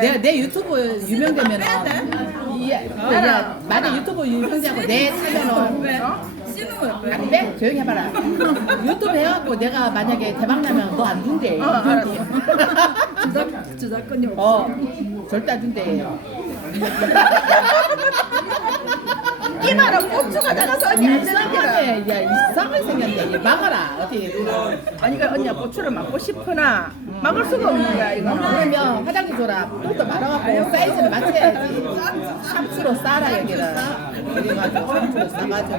내, 내 유튜브 유명되면 예, 야, 만약 유튜브 유명되고 내 차면은 안 돼? 조용히 해봐라 유튜브 해갖고 내가 만약에 대박 나면 너 안 준대 어, 알았어. 주작 주작권이 없어. 어 절대 안 준대 이마랑 고추가 작아서 언니 안 되는 이상하네 야 이상하게 생겼네 이거 막아라 어떻게 아니 그 언니가 고추를 먹고 싶으나 막을 수가 없는 거야 이거. 그러면 화장지 줘라 또또 말아갖고 사이즈를 맞춰야지 샴푸로 싸라 여기를 그래가지고 샴푸로 싸가지고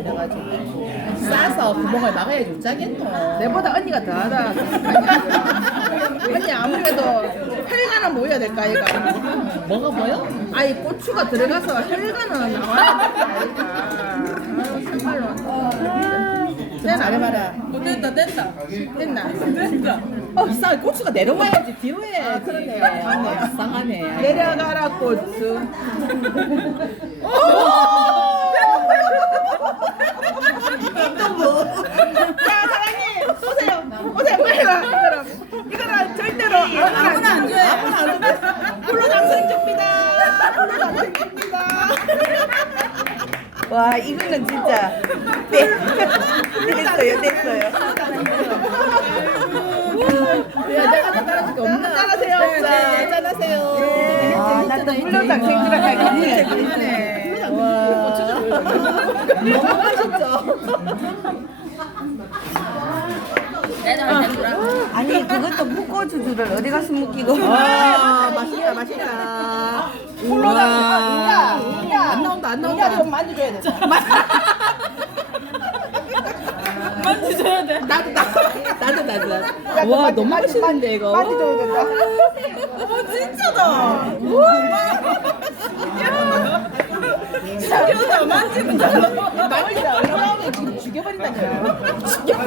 이래가지고 싸서 구멍을 막아야지 못자겠노 내보다 언니가 더 하다. 언니 아무래도 혈관은 모여야 될까 이거. 뭐가 뭐요? 아니 고추가 들어가서 혈관은 나와야 될까. 정말로. 잘해봐라 됐다 됐다 됐나? 됐다. 어 이상해 고추가 내려와야지 뒤로 해 아, 그러네. 이상하네 내려가라 고추. 자 사장님 오세요. 오세요 빨리 와. 이거랑 이거랑 절대로 아무나 안 줘요. 아무나 안 줘요. 불로 당선줍니다. 불로 당선줍니다. 와 이거는 진짜. 네. 됐어요 됐어요. 야 내가 다 따라줄 게 없나? 따라세요. 자 짠하세요. 아, 나또 불로 당선 들어가기 진짜 재밌네. 와. 너무 맛있죠? 아니 그것도 묵고주주를 어디 가서 묵기고. 와 맛있다 맛있다 안 나온다 좀 만져줘야 돼. 만지셔야 돼. 나도 나도 나도 나도. 와 너무 맛있는데 이거? 만져줘야 된다 어 진짜다. 신기하다 만지면 잘 나와. 지금 죽여버린다니까